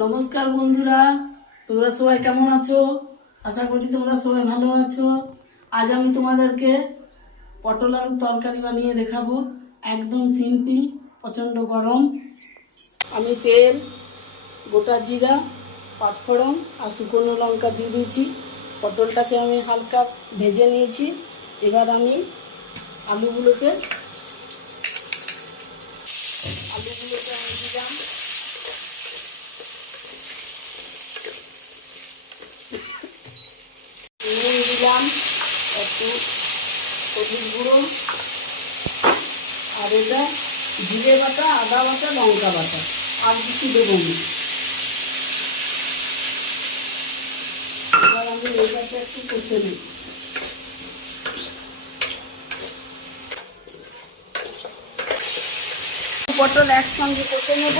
নমস্কার বন্ধুরা, তোমরা সবাই কেমন আছো? আশা করি তোমরা সবাই ভালো আছো। আজ আমি তোমাদেরকে পটল আলুর তরকারি বানিয়ে দেখাবো। একদম সিম্পল, প্রচণ্ড গরম। আমি তেল, গোটা জিরা, পাঁচফোড়ন আর শুকনো লঙ্কা দিয়ে দিয়েছি। পটলটাকে আমি হালকা ভেজে নিয়েছি। এবার আমি আলুগুলোকে আমি দিলাম। নুন দিলাম, একটু হলুদ গুঁড়ো, আর এটা জিরে বাটা, আদা বাটা, লঙ্কা বাটা, আর কিছু দেবো না। এবার আমি এটাকে একটু কষে নিই। পটল একসঙ্গে কষে নেব।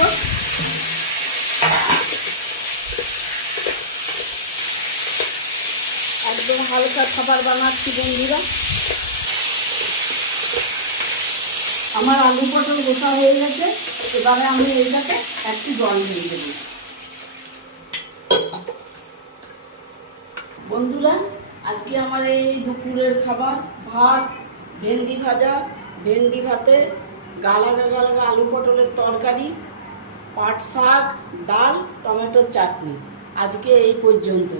একদম হালকা খাবার বানাচ্ছি বন্ধুরা। আমার আলু পটল গোটা হয়ে গেছে। এবারে আমি এইটাকে একটু জল দিয়ে দেবো। বন্ধুরা, আজকে আমার এই দুপুরের খাবার ভাত, ভেন্ডি ভাজা, ভেন্ডি ভাতে গালাগা গালাগা আলু পটলের তরকারি, পাট শাক, ডাল, টমেটোর চাটনি। আজকে এই পর্যন্ত।